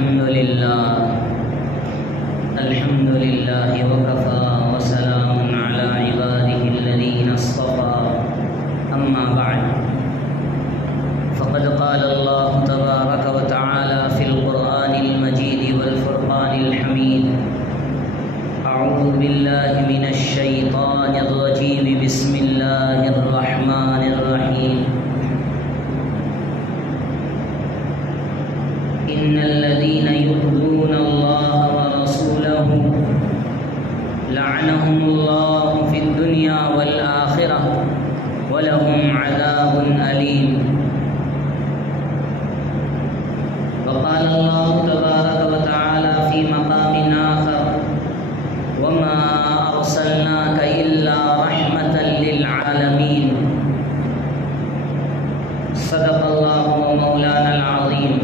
الحمد لله وكفى وسلام على عباده الذين اصطفى أما بعد فقد قال الله تبارك وتعالى في القرآن المجيد والفرقان الحميد أعوذ بالله من الشيطان الرجيم بسم الله الرحمن الرحيم إن الذين يؤذون الله ورسوله لعنهم الله في الدنيا والآخرة ولهم عذاب أليم. وقال الله تبارك وتعالى في مقام آخر وما أرسلناك إلا رحمة للعالمين. صدق الله مولانا العظيم.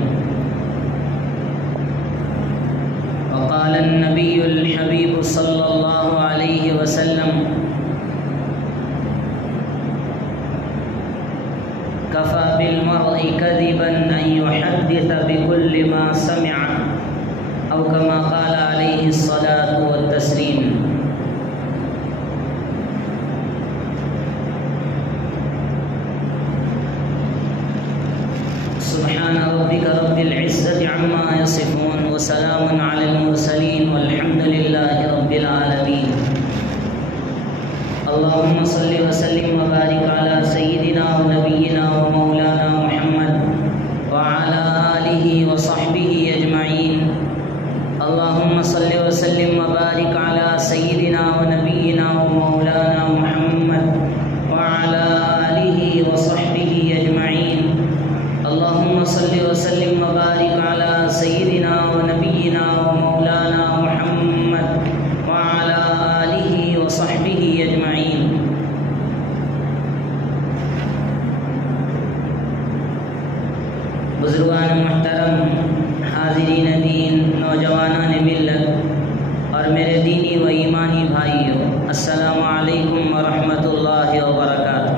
وقال النبي الحبيب صلى الله عليه وسلم كفى بالمرء كذبا أن يحدث بكل ما سمع أو كما قال عليه الصلاة والتسليم. سبحان ربك رب العزة عما يصفون وسلام على المرسلين والحمد لله رب العالمين. اللهم صل وسلم وبارك على سيدنا ونبينا ومولانا محمد وعلى آله وصحبه أجمعين. اللهم صل وسلم وبارك على سيدنا ونبينا ومولانا محمد وعلى آله وصحبه أجمعين. اللهم صل وسلم وبارك على سيدنا ونبينا ومولانا محمد وعلى آله وصحبه أجمعين. بزرگان محترم، حاضرین دین، نوجوانان ملت اور میرے دینی و ایمانی بھائیوں، السلام علیکم ورحمۃ اللہ وبرکاتہ۔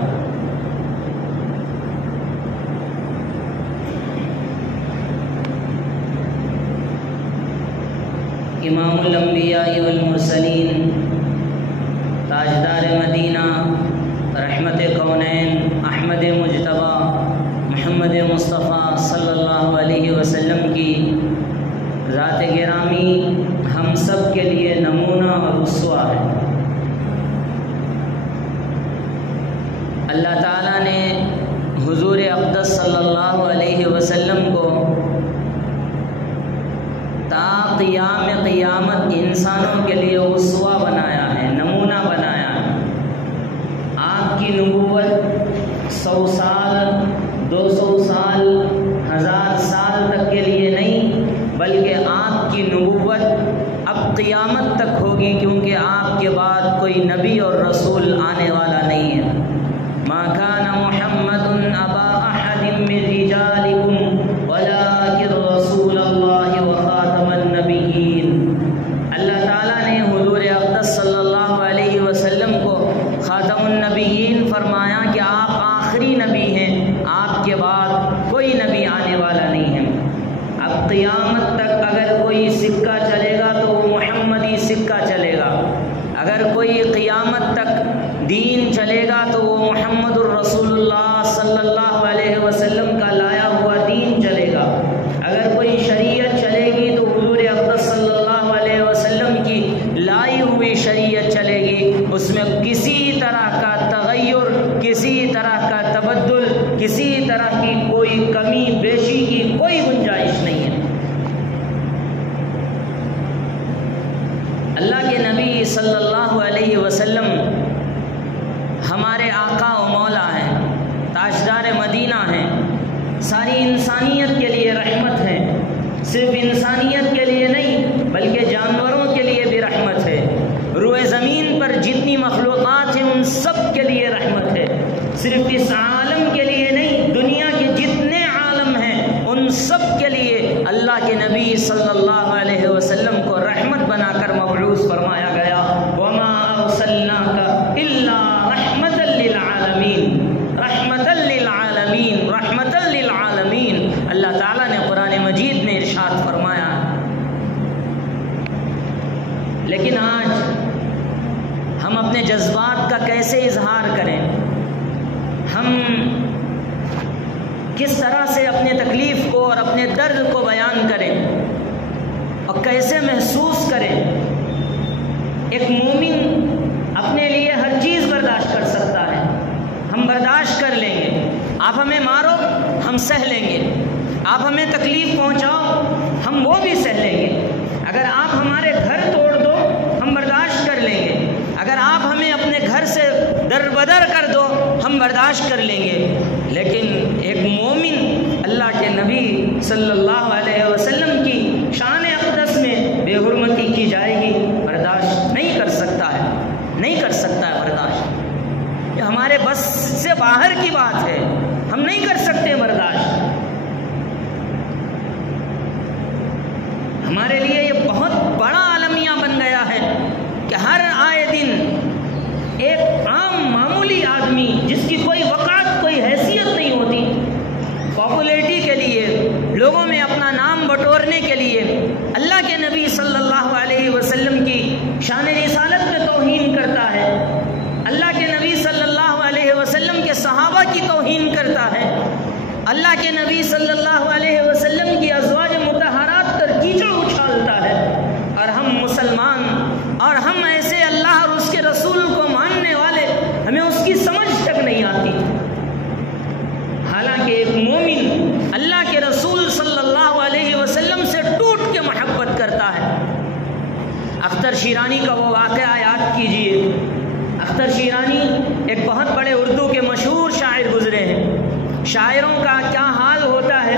امام الانبیاء والمرسلین، تاجدار مدینہ، رحمت کونین، احمد مجتبی، محمد مصطفیٰ صلی اللہ علیہ وسلم کی ذات گرامی ہم سب کے لیے نمونہ اور اسوہ ہے۔ اللہ تعالیٰ نے حضور اقدس صلی اللہ علیہ وسلم کو تا قیام قیامت انسانوں کے لیے اسوہ بنایا ہے، نمونہ بنایا ہے۔ آپ کی نبوت 100 سال، 200 سال، 1000 سال تک کے لیے نہیں، بلکہ آپ کی نبوت اب قیامت تک ہوگی، کیونکہ آپ کے بعد کوئی نبی اور رسول آنے والا نہیں ہے۔ ما کان محمد ابا احد من رجالکم ولکن رسول اللہ وخاتم النبیین۔ اللہ تعالیٰ نے حضور اقدس صلی اللہ علیہ وسلم کو خاتم النبیین فرمایا کہ آپ آخری نبی ہیں، آپ کے بعد کوئی نبی آنے والا نہیں ہے۔ اب قیامت تک اگر کوئی سکہ چلے گا تو وہ محمدی سکہ چلے گا، اگر کوئی قیامت تک دین چلے گا تو وہ محمد الرسول اللہ صلی اللہ علیہ وسلم کا لایا ہوا دین چلے گا، اگر کوئی شریعت چلے گی تو حضور اقدس صلی اللہ علیہ وسلم کی لائی ہوئی شریعت چلے گی، اس میں کسی طرح کا تغیر، کسی طرح کا تبدل، کسی طرح کی کوئی کمی بیشی کی کوئی گنجائش نہیں ہے۔ اللہ کے نبی صلی اللہ علیہ وسلم ہمارے آقا و مولا ہیں، تاجدار مدینہ ہیں، ساری انسانیت کے لیے رحمت ہے، صرف انسانیت کے لیے نہیں بلکہ جانوروں کے لیے بھی رحمت ہے، روئے زمین پر جتنی مخلوقات ہیں ان سب کے لیے رحمت ہے، صرف اس عالم کے لیے نہیں، دنیا کے جتنے عالم ہیں ان سب کے لیے اللہ کے نبی صلی اللہ علیہ وسلم کو رحمت بنا کر مبعوث فرمایا گیا۔ وما ارسلناک الا رحمتا للعالمین، رحمتا للعالمین، رحمتا للعالمین۔ اللہ تعالیٰ نے قرآن مجید میں ارشاد فرمایا کس طرح سے اپنے تکلیف کو اور اپنے درد کو بیان کریں اور کیسے محسوس کریں۔ ایک مومن اپنے لیے ہر چیز برداشت کر سکتا ہے، ہم برداشت کر لیں گے۔ آپ ہمیں مارو ہم سہ لیں گے، آپ ہمیں تکلیف پہنچاؤ ہم وہ بھی سہ لیں گے، اگر آپ ہمارے گھر توڑ دو ہم برداشت کر لیں گے، اگر آپ ہمیں اپنے گھر سے در بدر کر دو ہم برداشت کر لیں گے۔ لیکن ایک مومن اللہ کے نبی صلی اللہ علیہ وسلم کی شان اقدس میں بے حرمتی کی جائے گی، برداشت نہیں کر سکتا ہے، نہیں کر سکتا ہے برداشت۔ یہ ہمارے بس سے باہر کی بات ہے، ہم نہیں کر سکتے برداشت۔ ہمارے لیے یہ بہت بڑا عالمیہ بن گیا ہے کہ ہر آئے دن ایک عام معمولی آدمی جس کی کوئی وقعت کوئی حیثیت نہیں ہوتی، پاپولیٹی کے لیے لوگوں میں اپنا نام بٹورنے کے لیے اللہ کے نبی صلی اللہ علیہ وسلم کی شان رسالت میں توہین کرتا ہے، اللہ کے نبی صلی اللہ علیہ وسلم کے صحابہ کی توہین کرتا ہے، اللہ کے نبی صلی اللہ علیہ وسلم کی ازواج مطہرات پر کیچڑ اچھالتا ہے، اور ہم مسلمان اور ہم ایسے اللہ اور اس کے رسول کو ماننے والے ہمیں اس کی سمجھ تک نہیں آتی۔ حالانکہ ایک مومن اللہ کے رسول صلی اللہ علیہ وسلم سے ٹوٹ کے محبت کرتا ہے۔ اختر شیرانی کا وہ واقعہ یاد کیجئے۔ اختر شیرانی ایک بہت بڑے اردو کے مشہور شاعر گزرے ہیں، شاعروں کا کیا حال ہوتا ہے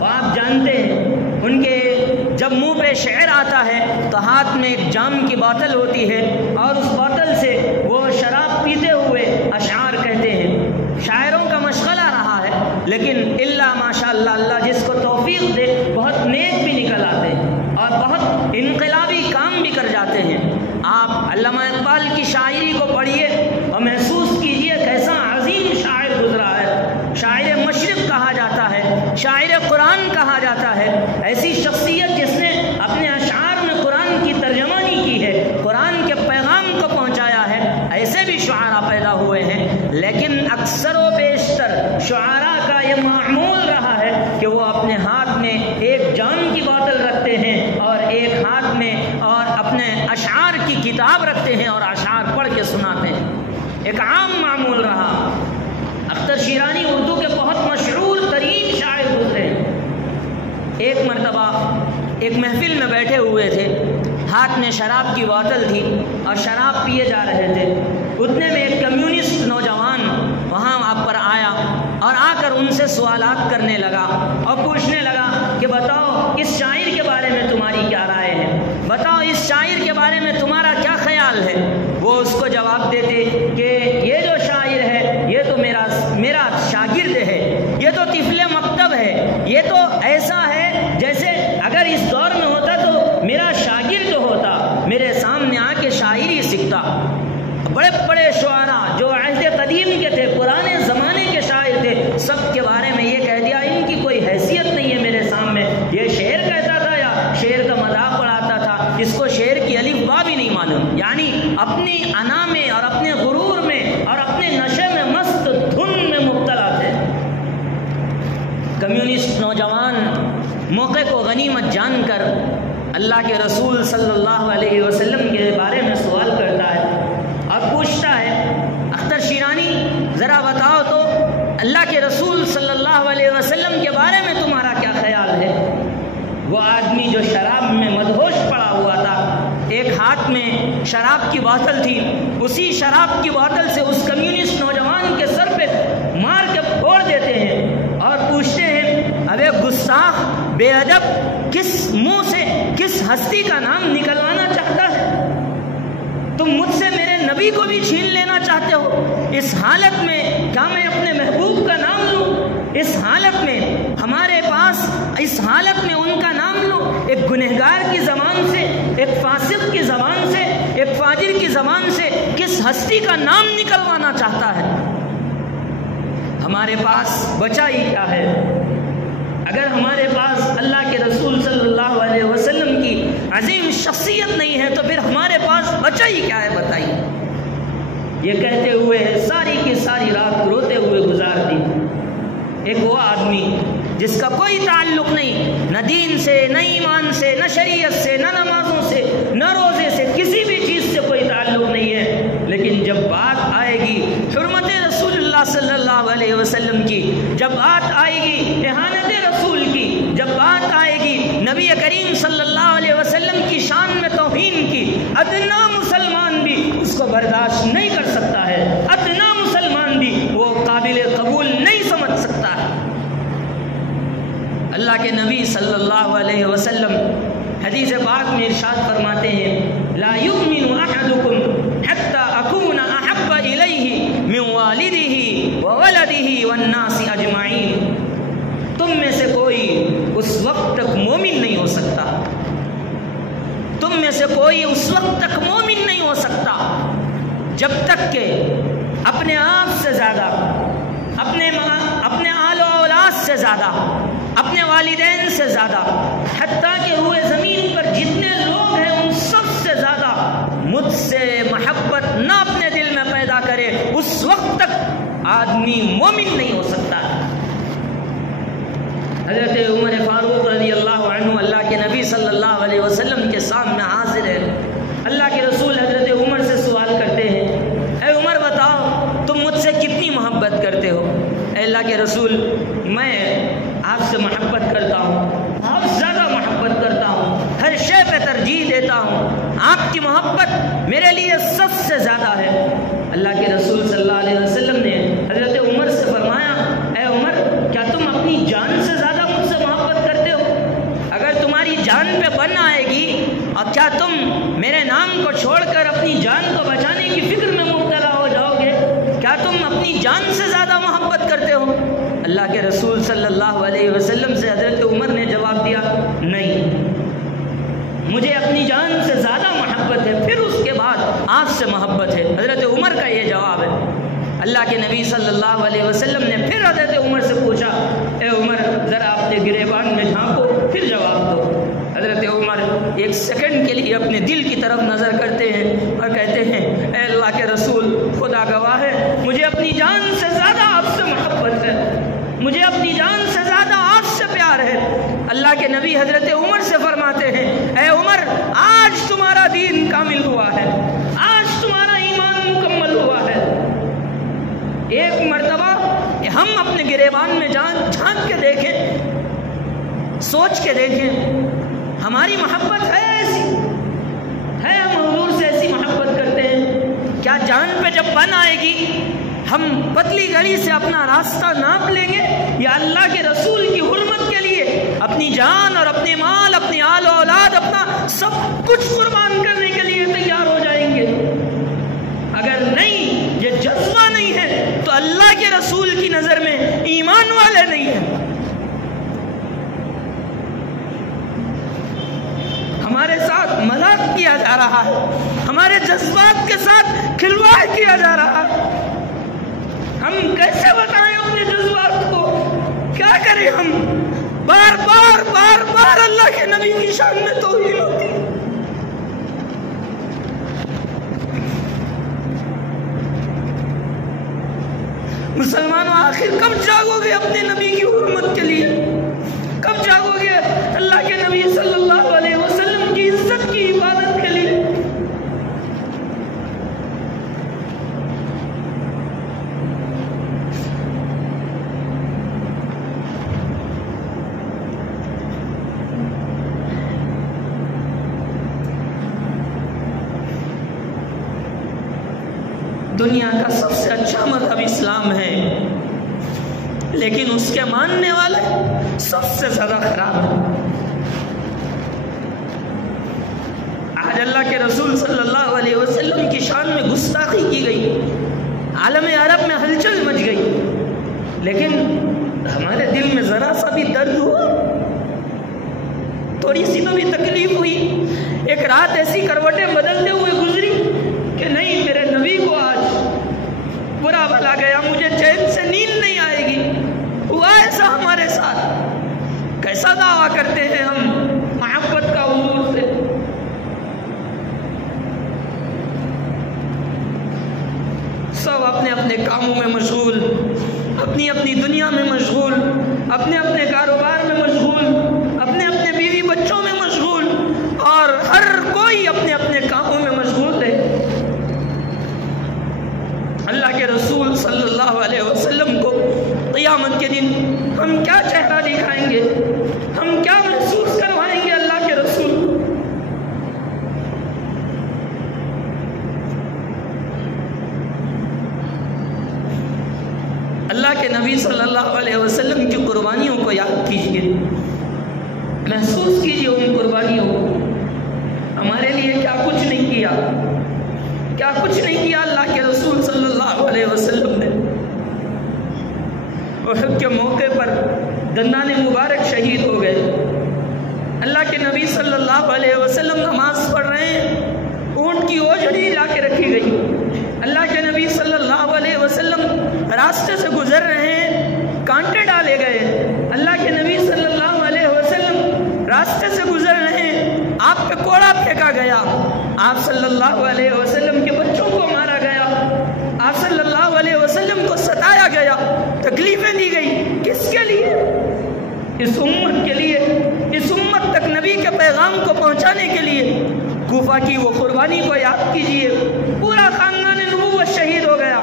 وہ آپ جانتے ہیں۔ ان کے جب منہ پہ شعر آتا ہے تو ہاتھ میں ایک جام کی بوتل ہوتی ہے اور اس بوتل سے وہ شراب پیتے ہوئے اشعار کہتے ہیں۔ شاعروں کا مشغلہ رہا ہے، لیکن اللہ ماشاء اللہ، اللہ جس کو توفیق دے بہت نیک بھی نکل آتے ہیں اور بہت انقلابی کام بھی کر جاتے ہیں۔ آپ علامہ اقبال کی شاعری کو پڑھیے اور محسوس کیجئے کیسا عظیم شاعر گزرا ہے۔ شاعر مشرق کہا جاتا ہے، شاعر قرآن کہا جاتا ہے، ایسی شخصیت جس نے اپنے اشعار میں قرآن کی ترجمانی کی ہے، قرآن کے پیغام کو پہنچایا ہے۔ ایسے بھی شعراء پیدا ہوئے ہیں، لیکن اکثر و بیشتر شعراء کا یہ معمول رہا ہے کہ وہ اپنے ہاتھ میں ایک جام کی بوتل رکھتے ہیں اور ایک ہاتھ میں اور اپنے اشعار کی کتاب رکھتے ہیں اور اشعار پڑھ کے سناتے ہیں۔ ایک عام معمول رہا۔ اختر شیرانی اردو کے بہت مشہور ترین شاعر گزرے ہیں۔ ایک مرتبہ ایک محفل میں بیٹھے ہوئے تھے، ہاتھ میں شراب کی بوتل تھی اور شراب پیے جا رہے تھے۔ اتنے میں ایک کمیونسٹ نوجوان وہاں آپ پر آیا اور آ کر ان سے سوالات کرنے لگا اور پوچھنے لگا کہ بتاؤ اس شاعر کے بارے میں تمہاری کیا رائے ہے، بتاؤ اس شاعر کے بارے میں تمہارا کیا خیال ہے۔ وہ اس کو جواب دیتے کہ یہ جو شاعر ہے یہ تو میرا شاگرد ہے، یہ تو طفل مکتب ہے، یہ تو ایسا ہے جیسے اگر اس دور میں ہوتا تو میرا شاگرد ہوتا، میرے سامنے آ کے شاعری سیکھتا۔ بڑے بڑے شعراء جو عہد قدیم کے تھے، پرانے زمانے کے شاعر تھے، سب کے بارے میں یہ کہہ دیا ان کی کوئی حیثیت نہیں ہے میرے سامنے، یہ شعر کہتا تھا یا شعر کا مذاق اڑاتا تھا، اس کو شعر کی الف با بھی نہیں معلوم۔ یعنی اپنی انا میں اور اپنے غرور میں اور اپنے نشے میں مست دھن میں مبتلا تھے۔ کمیونسٹ نوجوان موقع کو غنیمت جان کر اللہ کے رسول صلی اللہ علیہ وسلم کے بارے میں سوال کرتا ہے اور پوچھتا ہے اختر شیرانی ذرا بتاؤ تو اللہ کے رسول صلی اللہ علیہ وسلم کے بارے میں تمہارا کیا خیال ہے۔ وہ آدمی جو شراب میں مدہوش پڑا ہوا تھا، ایک ہاتھ میں شراب کی بوتل تھی، اسی شراب کی بوتل سے اس کمیونسٹ نوجوان کے سر پہ مار کے پھوڑ دیتے ہیں اور پوچھتے ہیں ابے گستاخ بے ادب، کس منہ سے کس ہستی کا نام نکلوانا چاہتا ہے؟ تم مجھ سے میرے نبی کو بھی چھین لینا چاہتے ہو؟ اس حالت میں کیا میں اپنے محبوب کا نام لوں؟ اس حالت میں ہمارے پاس، اس حالت میں ان کا نام لوں؟ ایک گنہگار کی زبان سے، ایک فاسق کی زبان سے، ایک فاجر کی زبان سے کس ہستی کا نام نکلوانا چاہتا ہے؟ ہمارے پاس بچا ہی کیا ہے؟ اگر ہمارے پاس اللہ کے رسول صلی اللہ علیہ وسلم کی عظیم شخصیت نہیں ہے تو پھر ہمارے پاس بچا ہی کیا ہے بتائیے؟ یہ کہتے ہوئے ساری کی ساری رات روتے ہوئے گزار دی۔ ایک وہ آدمی جس کا کوئی تعلق نہیں نہ دین سے، نہ ایمان سے، نہ شریعت سے، نہ نمازوں سے، نہ روزے سے، کسی بھی چیز سے کوئی تعلق نہیں ہے، لیکن جب بات آئے گی حرمت رسول اللہ صلی اللہ علیہ وسلم کی، جب بات آئے گی اہانت رسول کی، جب بات آئے گی نبی کریم صلی اللہ علیہ وسلم کی شان میں توہین کی، ادنا مسلمان بھی اس کو برداشت نہیں کر سکتا ہے، ادنا مسلمان بھی وہ قابل قبول نہیں سمجھ سکتا ہے۔ اللہ کے نبی صلی اللہ علیہ وسلم حدیث پاک میں ارشاد فرماتے ہیں لا یؤمن احدکم حتی اکون احب الیہ من والدہ وولدہ والناس اجمعین، تم میں سے کوئی اس وقت تک مومن نہیں ہو سکتا، تم میں سے کوئی اس وقت تک مومن نہیں ہو سکتا جب تک کہ اپنے آپ سے زیادہ، اپنے آل و اولاد سے زیادہ، اپنے والدین سے زیادہ، حتیٰ کہ روئے زمین پر جتنے لوگ ہیں ان سب سے زیادہ مجھ سے محبت نہ اپنے دل میں پیدا کرے، اس وقت تک آدمی مومن نہیں ہو سکتا۔ حضرت عمر فاروق رضی اللہ عنہ اللہ کے نبی صلی اللہ علیہ وسلم کے سامنے حاضر ہے، اللہ کے رسول حضرت عمر سے سوال کرتے ہیں اے عمر بتاؤ تم مجھ سے کتنی محبت کرتے ہو؟ اے اللہ کے رسول میں آپ سے محبت کرتا ہوں، بہت زیادہ محبت کرتا ہوں، ہر شے پہ ترجیح دیتا ہوں، آپ کی محبت میرے لیے سب سے زیادہ ہے۔ اللہ کے رسول صلی اللہ علیہ وسلم نے حضرت عمر سے فرمایا اے عمر کیا تم اپنی جان سے زیادہ مجھ سے محبت کرتے ہو؟ اگر تمہاری جان پہ بن آئے گی اور کیا تم میرے نام کو چھوڑ کر اپنی جان کو بچانے کی فکر میں مبتلا ہو جاؤ گے؟ کیا تم اپنی جان سے زیادہ محبت کرتے ہو؟ اللہ کے رسول صلی اللہ علیہ وسلم سے حضرت عمر نے جواب دیا نہیں، مجھے اپنی جان سے زیادہ محبت ہے، پھر اس کے بعد آپ سے محبت ہے۔ حضرت عمر کا یہ جواب ہے۔ اللہ کے نبی صلی اللہ علیہ وسلم نے پھر حضرت عمر سے پوچھا اے عمر ذرا اپنے گریبان میں جھانکو پھر جواب دو۔ حضرت عمر ایک سیکنڈ کے لیے اپنے دل کی طرف نظر کرتے ہیں اور کہتے ہیں اے اللہ کے رسول خدا گواہ ہے مجھے اپنی جان سے زیادہ آپ سے محبت ہے، مجھے اپنی جان سے زیادہ آپ سے پیار ہے۔ اللہ کے نبی حضرت عمر سے فرماتے ہیں اے عمر آج تمہارا دین کامل ہوا ہے، آج تمہارا ایمان مکمل ہوا ہے۔ ایک مرتبہ ہم اپنے گریبان میں جھانک کے دیکھیں، سوچ کے دیکھیں ہماری محبت ہے ایسی ہے، ہم حضور سے ایسی محبت کرتے ہیں؟ کیا جان پہ جب بن آئے گی ہم پتلی گھڑی سے اپنا راستہ ناپ لیں گے یا اللہ کے رسول کی حرمت کے لیے اپنی جان اور اپنے مال، اپنی آل و اولاد، اپنا سب کچھ قربان کرنے کے لیے تیار ہو جائیں گے؟ اگر نہیں، یہ جذبہ نہیں ہے تو اللہ کے رسول کی نظر میں ایمان والے نہیں ہیں۔ ہمارے ساتھ مذاق کیا جا رہا ہے، ہمارے جذبات کے ساتھ کھلواڑ کیا جا رہا ہے۔ ہم کیسے بتائیں اپنے جذبات کو؟ کیا کریں ہم؟ بار بار بار بار اللہ کے نبی کی شان میں توہین ہوتی ہے۔ مسلمانوں آخر کب جاگو گے اپنے نبی کی حرمت کے لیے؟ کب جاگو گے اللہ کے نبی صلی اللہ علیہ وسلم کی عزت کی حفاظت کے لیے؟ دنیا کا سب سے اچھا مذہب اسلام ہے، لیکن اس کے ماننے والے سب سے زیادہ خراب ہیں۔ آج اللہ کے رسول صلی اللہ علیہ وسلم کی شان میں گستاخی کی گئی، عالم عرب میں ہلچل مچ گئی، لیکن ہمارے دل میں ذرا سا بھی درد ہوا، تھوڑی سی تو بھی تکلیف ہوئی، ایک رات ایسی کروٹیں بدلتے ہوئے گزری کہ نہیں میرے نبی کو آج برا بھلا گیا، مجھے چین سے نیند نہیں آئے گی، ہوا ایسا ہمارے ساتھ؟ کیسا دعویٰ کرتے ہیں ہم محبت کا حضور سے؟ سب اپنے اپنے کاموں میں مشغول، اپنی اپنی دنیا دنیا میں مشغول، اپنے اپنے کاروبار میں مشغول، اپنے اپنے بیوی بچوں میں مشغول، اور ہر کوئی اپنے اپنے کاموں میں مشغول ہے۔ اللہ کے رسول صلی اللہ علیہ وسلم کو قیامت کے دن ہم کیا چہرہ دکھائیں گے، ہم کیا محسوس کروائیں گے اللہ کے رسول؟ اللہ کے نبی صلی اللہ علیہ وسلم کی قربانیوں کو یاد کیجئے، محسوس کیجئے ان قربانیوں کو۔ ہمارے لیے کیا کچھ نہیں کیا، کیا کچھ نہیں کیا اللہ کے رسول صلی اللہ علیہ وسلم نے۔ احد کے موقع پر دندان مبارک شہید ہو گئے، اللہ کے نبی صلی اللہ علیہ وسلم نماز پڑھ رہے ہیں، اونٹ کی اوجھڑی لا کے رکھی گئی، اللہ کے نبی صلی اللہ علیہ وسلم راستے سے گزر رہے ہیں، کانٹے ڈالے گئے، اللہ کے نبی صلی اللہ علیہ وسلم راستے سے گزر رہے ہیں، آپ پہ کوڑا پھینکا گیا، آپ صلی اللہ علیہ وسلم کے بچوں کو مارا گیا، آپ صلی اللہ علیہ وسلم کو ستایا گیا، تکلیفیں دی گئی، کس کے لیے؟ اس امت کے لیے، اس امت تک نبی کے پیغام کو پہنچانے کے لیے۔ کوفہ کی وہ قربانی کو یاد کیجئے، پورا خاندان نبوت شہید ہو گیا،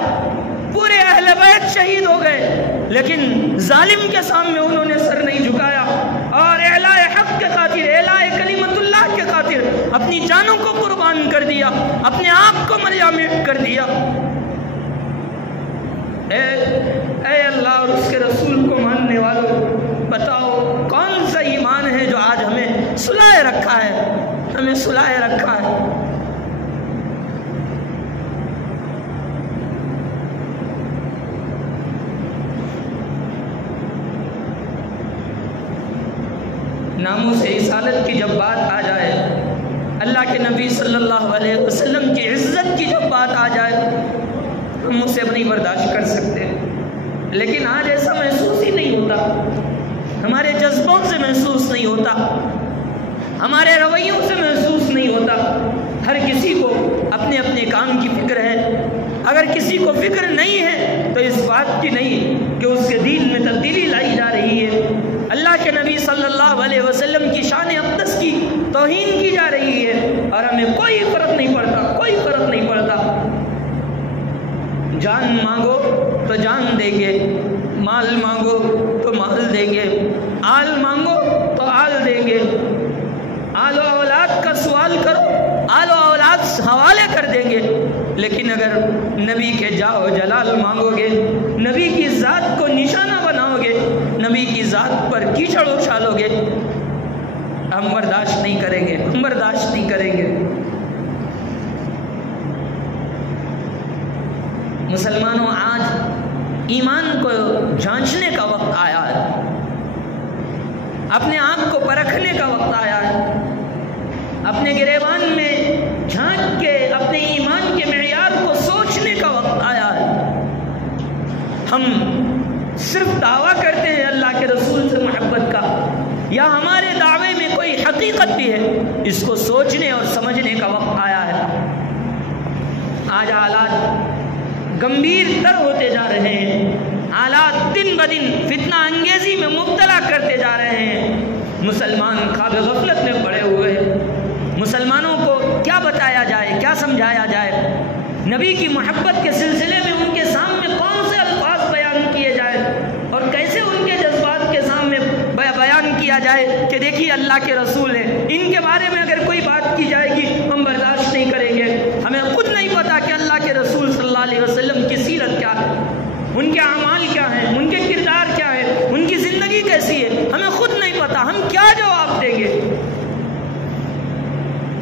پورے اہل بیت شہید ہو گئے، لیکن ظالم کے سامنے انہوں نے سر نہیں جھکایا، اور اعلاء حق کے خاطر، اعلاء کلمت اللہ کے خاطر اپنی جانوں کو قربان کر دیا، اپنے آپ کو ملیامٹ کر دیا۔ اے اللہ اور اس کے رسول کو ماننے والوں، بتاؤ کون سا ایمان ہے جو آج ہمیں سلائے رکھا ہے، ہمیں سلائے رکھا ہے؟ ناموس رسالت کی جب بات آ جائے، اللہ کے نبی صلی اللہ علیہ وسلم کی عزت کی جب بات آ جائے، ہم اسے نہیں برداشت کر سکتے، لیکن آج ایسا محسوس ہی نہیں ہوتا، ہمارے جذبوں سے محسوس نہیں ہوتا، ہمارے رویوں سے محسوس نہیں ہوتا۔ ہر کسی کو اپنے اپنے کام کی فکر ہے، اگر کسی کو فکر نہیں ہے تو اس بات کی نہیں کہ اس کے دین میں تبدیلی لائی جا رہی ہے، اللہ کے نبی صلی اللہ علیہ وسلم کی شان اقدس کی توہین کی جا رہی ہے، اور ہمیں کوئی فرق نہیں پڑتا، کوئی فرق نہیں پڑتا۔ جان مانگو تو جان دیں گے، مال مانگو تو مال دیں گے، آل مانگو تو آل دیں گے، آل و اولاد کا سوال کرو، آل و اولاد حوالے کر دیں گے، لیکن اگر نبی کے جاہ و جلال مانگو گے، نبی کی ذات کو نشانہ بناؤ گے، نبی کی ذات پر کیچڑ اچھالو گے، ہم برداشت نہیں کریں گے، ہم برداشت نہیں کریں گے۔ مسلمانوں، آج ایمان کو جانچنے کا وقت آیا ہے، اپنے آپ کو پرکھنے کا وقت آیا ہے، اپنے گریبان میں جھانک کے اپنے ایمان کے معیار کو سوچنے کا وقت آیا ہے۔ ہم صرف دعویٰ کرتے ہیں اللہ کے رسول سے محبت کا، یا ہمارے دعوے میں کوئی حقیقت بھی ہے؟ اس کو سوچنے اور سمجھنے کا وقت آیا ہے۔ آج حالات گمبھیر تر ہوتے جا رہے ہیں، حالات دن بدن فتنہ انگیزی میں مبتلا کرتے جا رہے ہیں، مسلمان خواب غفلت میں پڑے ہوئے ہیں۔ مسلمانوں کو کیا بتایا جائے، کیا سمجھایا جائے؟ نبی کی محبت کے سلسلے میں ان کے سامنے کون سے الفاظ بیان کیے جائیں، اور کیسے ان کے جذبات کے سامنے بیان کیا جائے کہ دیکھیے اللہ کے رسول ہیں، ان کے بارے میں اگر کوئی بات کی جائے گی ہم برداشت نہیں کریں گے۔ ہمیں خود نہیں پتا کہ اللہ کے رسول صلی اللہ علیہ وسلم کی سیرت کیا ہے، ان کے اعمال کیا ہیں، ان کے کردار کیا ہے، ان کی زندگی کیسی ہے، ہمیں خود نہیں پتا، ہم کیا جواب دیں گے؟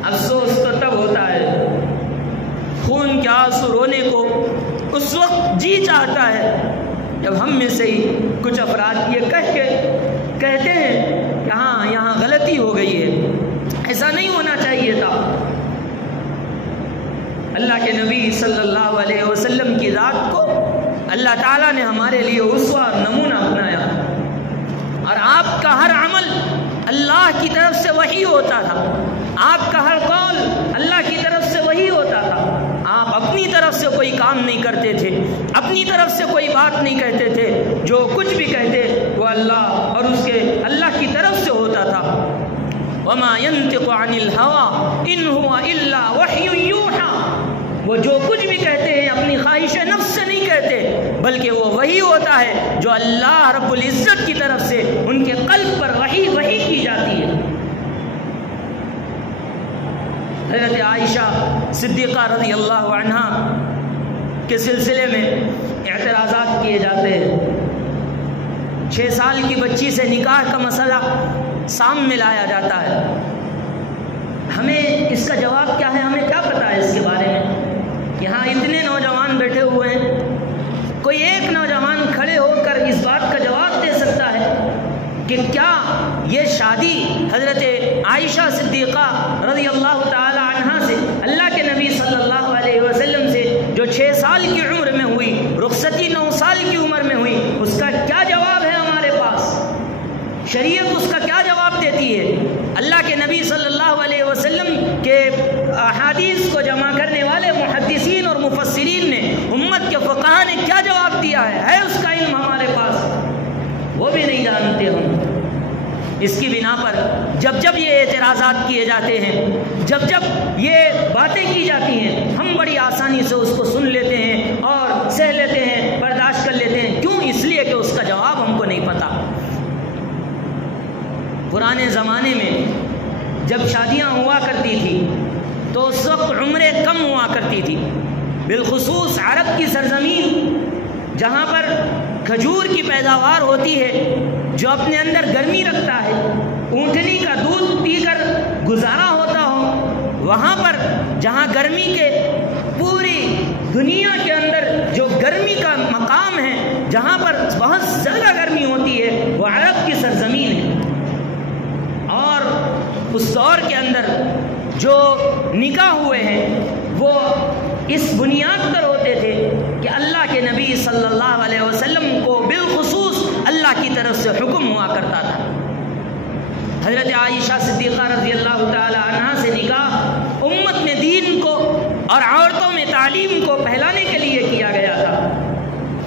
افسوس تو تب ہوتا ہے، خون کے آنسو رونے کو اس وقت جی چاہتا ہے جب ہم میں سے ہی کچھ افراد یہ کہتے ہیں کہ ہاں یہاں غلطی ہو گئی ہے، ایسا نہیں ہونا چاہیے تھا۔ اللہ کے نبی صلی اللہ علیہ وسلم کی ذات کو اللہ تعالیٰ نے ہمارے لیے اسوہ اور نمونہ بنایا، اور آپ کا ہر عمل اللہ کی طرف سے وحی ہوتا تھا، آپ کا ہر قول اللہ کی طرف سے وحی ہوتا تھا، آپ اپنی طرف سے کوئی کام نہیں کرتے تھے، اپنی طرف سے کوئی بات نہیں کہتے تھے، جو کچھ بھی کہتے وہ اللہ اور اس کے اللہ کی طرف سے ہوتا تھا. وما ينطق عن الهوى ان هو الا وحي يوحى. وہ جو کچھ بھی کہتے ہیں اپنی خواہش نفس سے نہیں کہتے بلکہ وہ وحی ہوتا ہے جو اللہ رب العزت کی طرف سے ان کے قلب پر وحی کی جاتی ہے. حضرت عائشہ صدیقہ رضی اللہ عنہا کے سلسلے میں اعتراضات کیے جاتے ہیں. 6 سال کی بچی سے نکاح کا مسئلہ سامنے لایا جاتا ہے. ہمیں اس کا جواب کیا ہے؟ ہمیں کیا پتا ہے اس کے بارے میں؟ یہاں اتنے نوجوان بیٹھے ہوئے ہیں، کوئی ایک نوجوان کھڑے ہو کر اس بات کا جواب دے سکتا ہے کہ کیا یہ شادی حضرت عائشہ صدیقہ رضی اللہ تعالی عنہا سے اللہ کے نبی صلی اللہ علیہ وسلم سے جو 6 سال کی عمر میں ہوئی، رخصتی 9 سال کی عمر میں ہوئی، اس کا کیا جواب ہے ہمارے پاس؟ شریعت اس کا کیا جواب دیتی ہے؟ اللہ کے نبی صلی اللہ علیہ وسلم کے احادیث کو جمع کرنے والے محدثین اور مفسرین نے، امت کے فقہاء نے کیا جواب دیا ہے اس کا علم ہمارے پاس؟ وہ بھی نہیں جانتے ہم. اس کی بنا پر جب یہ اعتراضات کیے جاتے ہیں، جب یہ باتیں کی جاتی ہیں، ہم بڑی آسانی سے اس کو سن لیتے ہیں اور سہ لیتے ہیں، برداشت کر لیتے ہیں. کیوں؟ اس لیے کہ اس کا جواب ہم کو نہیں پتا. پرانے زمانے میں جب شادیاں ہوا کرتی تھی تو اس وقت عمریں کم ہوا کرتی تھی، بالخصوص عرب کی سرزمین جہاں پر کھجور کی پیداوار ہوتی ہے، جو اپنے اندر گرمی رکھتا ہے، اونٹنی کا دودھ پی کر گزارا ہوتا ہو، وہاں پر جہاں گرمی کے پوری دنیا کے اندر جو گرمی کا مقام ہے، جہاں پر بہت زیادہ گرمی ہوتی ہے، وہ عرب کی سرزمین ہے. اور اس دور کے اندر جو نکاح ہوئے ہیں وہ اس بنیاد پر ہوتے تھے کہ اللہ کے نبی صلی اللہ علیہ وسلم کو بالخصوص اللہ کی طرف سے حکم ہوا کرتا تھا. حضرت عائشہ صدیقہ رضی اللہ تعالی عنہا سے نکاح امت میں دین کو اور عورتوں میں تعلیم کو پھیلانے کے لیے کیا گیا تھا.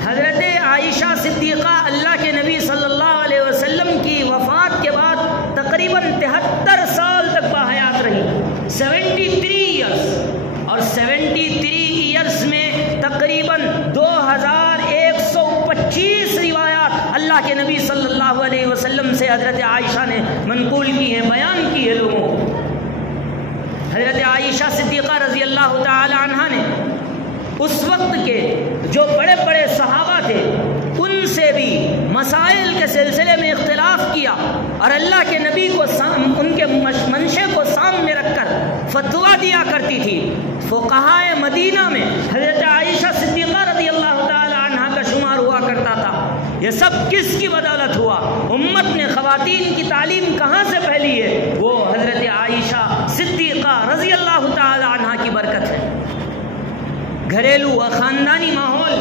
حضرت عائشہ صدیقہ اللہ کے نبی صلی اللہ علیہ وسلم کی وفات کے بعد تقریباً 73 سال تک باحیات رہی، 73 ایئرس، اور 73 ایئرس میں تقریباً 2125 روایات اللہ کے نبی صلی اللہ علیہ وسلم سے حضرت عائشہ نے منقول کی ہیں، بیان کی ہے لوگوں. حضرت عائشہ صدیقہ رضی اللہ تعالی عنہا نے اس وقت کے جو بڑے بڑے صحابہ تھے ان سے بھی مسائل کے سلسلے میں اختلاف کیا، اور اللہ کے نبی کو ان کے منشے کو سامنے رکھ کر فتویٰ دیا کرتی تھی. فقہائے مدینہ میں حضرت عائشہ صدیقہ رضی اللہ تعالی عنہا کا شمار ہوا کرتا تھا. یہ سب کس کی بدولت ہوا؟ امت میں خواتین کی تعلیم کہاں سے پھیلی ہے؟ وہ حضرت عائشہ صدیقہ رضی اللہ تعالی عنہا کی برکت ہے. گھریلو اور خاندانی ماحول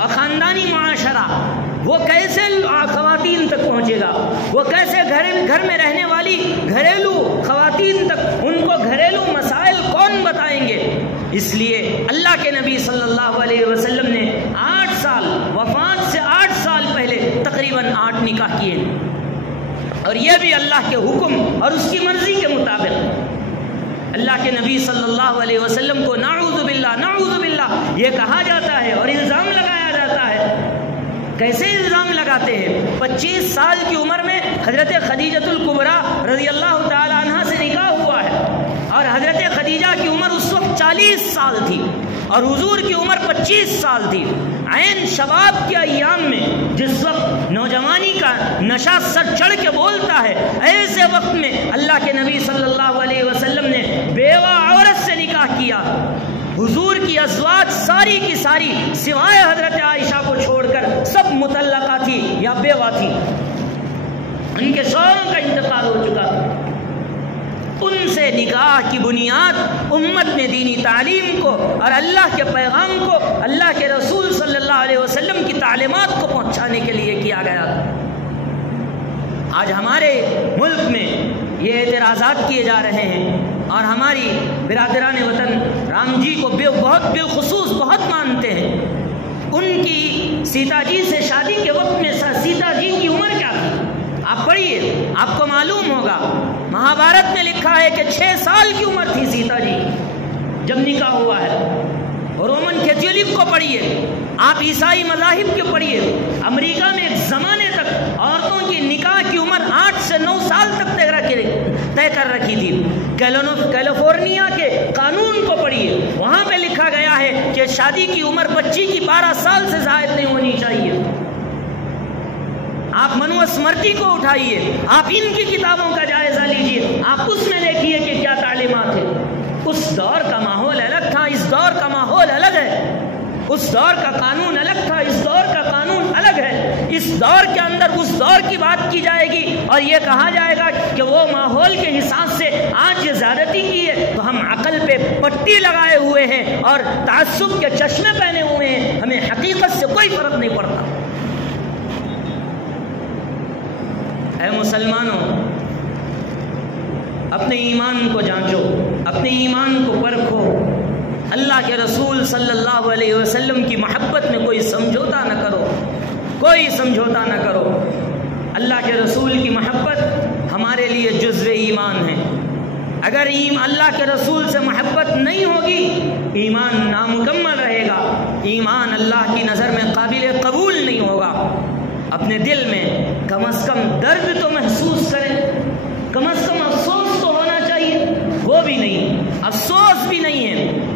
اور خاندانی معاشرہ وہ کیسے خواتین تک پہنچے گا؟ وہ کیسے گھر میں رہنے والی گھریلو خواتین تک ان کو گھریلو مسائل کون بتائیں گے؟ اس لیے اللہ کے نبی صلی اللہ علیہ وسلم نے 8 سال، وفات سے 8 سال پہلے تقریباً 8 نکاح کیے، اور یہ بھی اللہ کے حکم اور اس کی مرضی کے مطابق. اللہ کے نبی صلی اللہ علیہ وسلم کو نعوذ باللہ یہ کہا جاتا ہے اور الزام لگایا جاتا ہے. کیسے الزام لگاتے ہیں؟ 25 سال کی عمر میں حضرت خدیجۃ الکبریٰ رضی اللہ تعالی عنہا سے نکاح ہوا ہے، اور حضرت خدیجہ کی عمر اس وقت 40 سال تھی اور حضور کی عمر 25 سال تھی. عین شباب کے ایام میں جس وقت نوجوانی کا نشہ سر چڑھ کے بولتا ہے، ایسے وقت میں اللہ کے نبی صلی اللہ علیہ وسلم نے بیوہ عورت سے نکاح کیا. حضور کی ازواج ساری کی ساری سوائے حضرت عائشہ کو چھوڑ کر سب مطلقہ تھی یا بیوہ تھی، ان کے شوہروں کا انتقال ہو چکا. ان سے نکاح کی بنیاد امت میں دینی تعلیم کو اور اللہ کے پیغام کو، اللہ کے رسول صلی اللہ علیہ وسلم کی تعلیمات کو پہنچانے کے لیے کیا گیا. آج ہمارے ملک میں یہ اعتراضات کیے جا رہے ہیں اور ہماری برادران وطن رام جی کو بہت بالخصوص بہت مانتے ہیں. ان کی سیتا جی سے شادی کے وقت میں سیتا جی کی عمر کیا تھی؟ آپ پڑھیے، آپ کو معلوم ہوگا، مہابھارت میں لکھا ہے کہ 6 سال کی عمر تھی سیتا جی جب نکاح ہوا ہے۔ رومن کیتھولک کو پڑھیے، آپ عیسائی مذاہب کے پڑھیے، امریکہ میں ایک زمانے تک عورتوں کی نکاح کی عمر 8 سے 9 سال تک طے کر رکھی تھی۔ کیلیفورنیا کے قانون کو پڑھیے، وہاں پہ لکھا گیا ہے کہ شادی کی عمر بچی کی 12 سال سے زائد نہیں ہونی چاہیے۔ آپ منو اسمرتی کو اٹھائیے، آپ ان کی کتابوں کا جائزہ لیجئے، آپ اس میں دیکھیے کہ کیا تعلیمات ہیں۔ اس دور کا ماحول الگ تھا، اس دور کا ماحول الگ ہے، اس دور کا قانون الگ تھا، اس دور کا قانون الگ ہے۔ اس دور کے اندر اس دور کی بات کی جائے گی اور یہ کہا جائے گا کہ وہ ماحول کے حساب سے آج یہ زیادتی کی ہے، تو ہم عقل پہ پٹی لگائے ہوئے ہیں اور تعصب کے چشمے پہنے ہوئے ہیں، ہمیں حقیقت سے کوئی فرق نہیں پڑتا۔ اے مسلمانوں، اپنے ایمان کو جانچو، اپنے ایمان کو پرکھو، اللہ کے رسول صلی اللہ علیہ وسلم کی محبت میں کوئی سمجھوتا نہ کرو، کوئی سمجھوتا نہ کرو۔ اللہ کے رسول کی محبت ہمارے لیے جزو ایمان ہے۔ اگر اللہ کے رسول سے محبت نہیں ہوگی، ایمان نامکمل رہے گا، ایمان اللہ کی نظر میں قابل قبول نہیں ہوگا۔ اپنے دل میں کم از کم درد تو محسوس کریں، کم از کم افسوس تو ہونا چاہیے، وہ بھی نہیں، افسوس بھی نہیں ہے،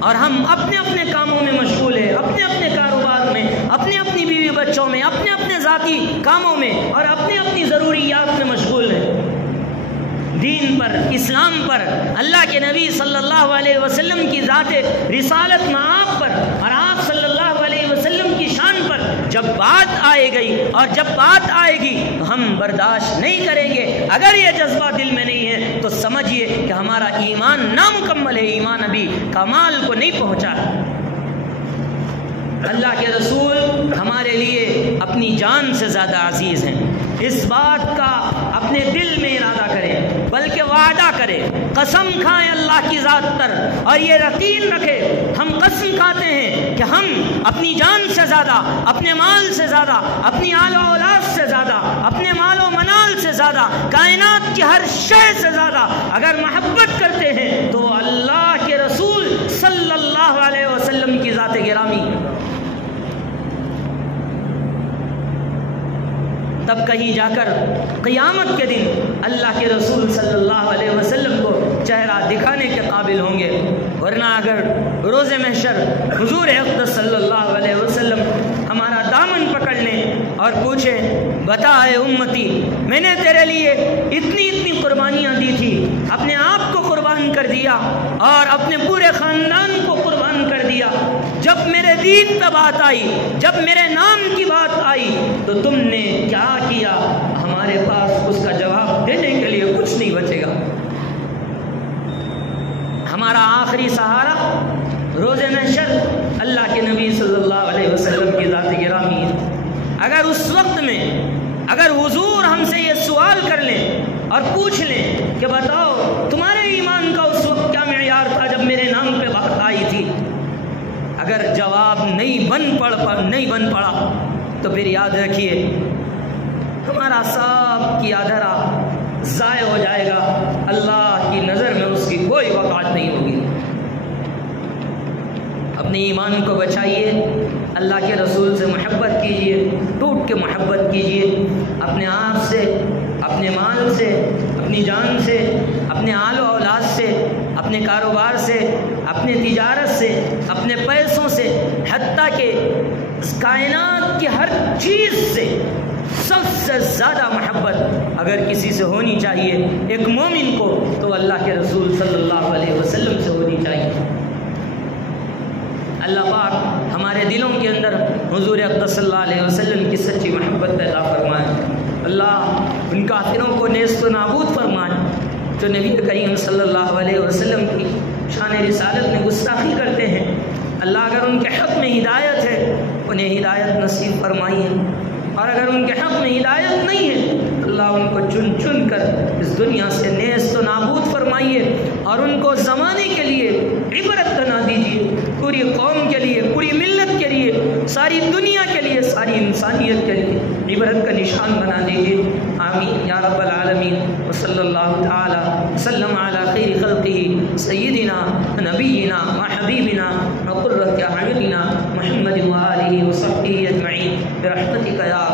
اور ہم اپنے اپنے کاموں میں مشغول ہیں، اپنے اپنے کاروبار میں، اپنے اپنی بیوی بچوں میں، اپنے اپنے ذاتی کاموں میں اور اپنی اپنی ضروریات میں مشغول ہیں۔ دین پر، اسلام پر، اللہ کے نبی صلی اللہ علیہ وسلم کی ذات رسالت معاب پر اور آپ صلی اللہ علیہ وسلم کی شان پر جب بات آئے گئی اور جب بات آئے گی تو ہم برداشت نہیں کریں گے۔ اگر یہ جذبہ دل میں نہیں ہے تو سمجھیے کہ ہمارا ایمان نامکمل ہے، ایمان ابھی کمال کو نہیں پہنچا ہے۔ اللہ کے رسول ہمارے لیے اپنی جان سے زیادہ عزیز ہیں، اس بات کا اپنے دل میں ارادہ کریں، بلکہ وعدہ کریں، قسم کھائیں اللہ کی ذات پر، اور یہ یقین رکھیں ہم قسم کھاتے ہیں کہ ہم اپنی جان سے زیادہ، اپنے مال سے زیادہ، اپنی آل و اولاد سے زیادہ، اپنے مال و منال سے زیادہ، کائنات کی ہر شے سے زیادہ اگر محبت کرتے ہیں تو اللہ کے رسول صلی اللہ علیہ وسلم کی ذات گرامی، تب کہیں جا کر قیامت کے دن اللہ کے رسول صلی اللہ علیہ وسلم کو چہرہ دکھانے کے قابل ہوں گے۔ ورنہ اگر روز محشر حضور اقدس صلی اللہ علیہ وسلم ہمارا دامن پکڑ لیں اور پوچھیں، بتا اے امتی، میں نے تیرے لیے اتنی اتنی قربانیاں دی تھی، اپنے آپ کو قربان کر دیا اور اپنے پورے خاندان کو قربان کر دیا، جب میرے دین پہ بات آئی، جب میرے نام کی بات آئی تو تم نے کیا کیا؟ ہمارے پاس اس کا جواب دینے کے لیے کچھ نہیں بچے گا۔ ہمارا آخری سہارا روز محشر اللہ کے نبی صلی اللہ علیہ وسلم کی ذات گرامی ہے۔ اگر اس وقت میں اگر حضور ہم سے یہ سوال کر لیں اور پوچھ لیں کہ بتاؤ تمہارے ایمان کا اس وقت کیا معیار تھا جب میرے نام پہ بات آئی تھی، اگر جواب نہیں بن پڑا تو پھر یاد رکھیے ہمارا سب کیا دھرا ضائع ہو جائے گا، اللہ کی نظر میں اس کی کوئی وقعت نہیں ہوگی۔ اپنے ایمان کو بچائیے، اللہ کے رسول سے محبت کیجیے، ٹوٹ کے محبت کیجیے، اپنے آپ سے، اپنے مال سے، اپنی جان سے، اپنے آل و اولاد سے، اپنے کاروبار سے، اپنے تجارت سے، اپنے پیسوں سے، حتیٰ کہ کائنات کی ہر چیز سے سب سے زیادہ محبت اگر کسی سے ہونی چاہیے ایک مومن کو تو اللہ کے رسول صلی اللہ علیہ وسلم سے ہونی چاہیے۔ اللہ پاک ہمارے دلوں کے اندر حضور اقدس صلی اللہ علیہ وسلم کی سچی محبت پیدا فرمائے، اللہ ان کافروں کو نیست و نابود فرمائے جو نبی کریم صلی اللہ علیہ وسلم کی شان رسالت میں گستاخی کرتے ہیں۔ اللہ اگر ان کے حق میں ہدایت ہے انہیں ہدایت نصیب فرمائیے، اور اگر ان کے حق میں ہدایت نہیں ہے اللہ ان کو چن چن کر اس دنیا سے نیست و نابود فرمائیے، اور ان کو زمانے کے لیے عبرت بنا دیجیے۔ پوری قوم کے لیے، پوری ملت کے لیے، ساری دنیا کے لیے، ساری انسانیت کے لیے عبرت کا نشان بنا دیجیے۔ آمین یا رب العالمین۔ وصلی اللہ تعالی وسلم علی خیر خلقہ سیدنا نبینا وحبیبنا وقرۃ اعیننا محمد وآلہ وصحبہ اجمعین برحمتک یا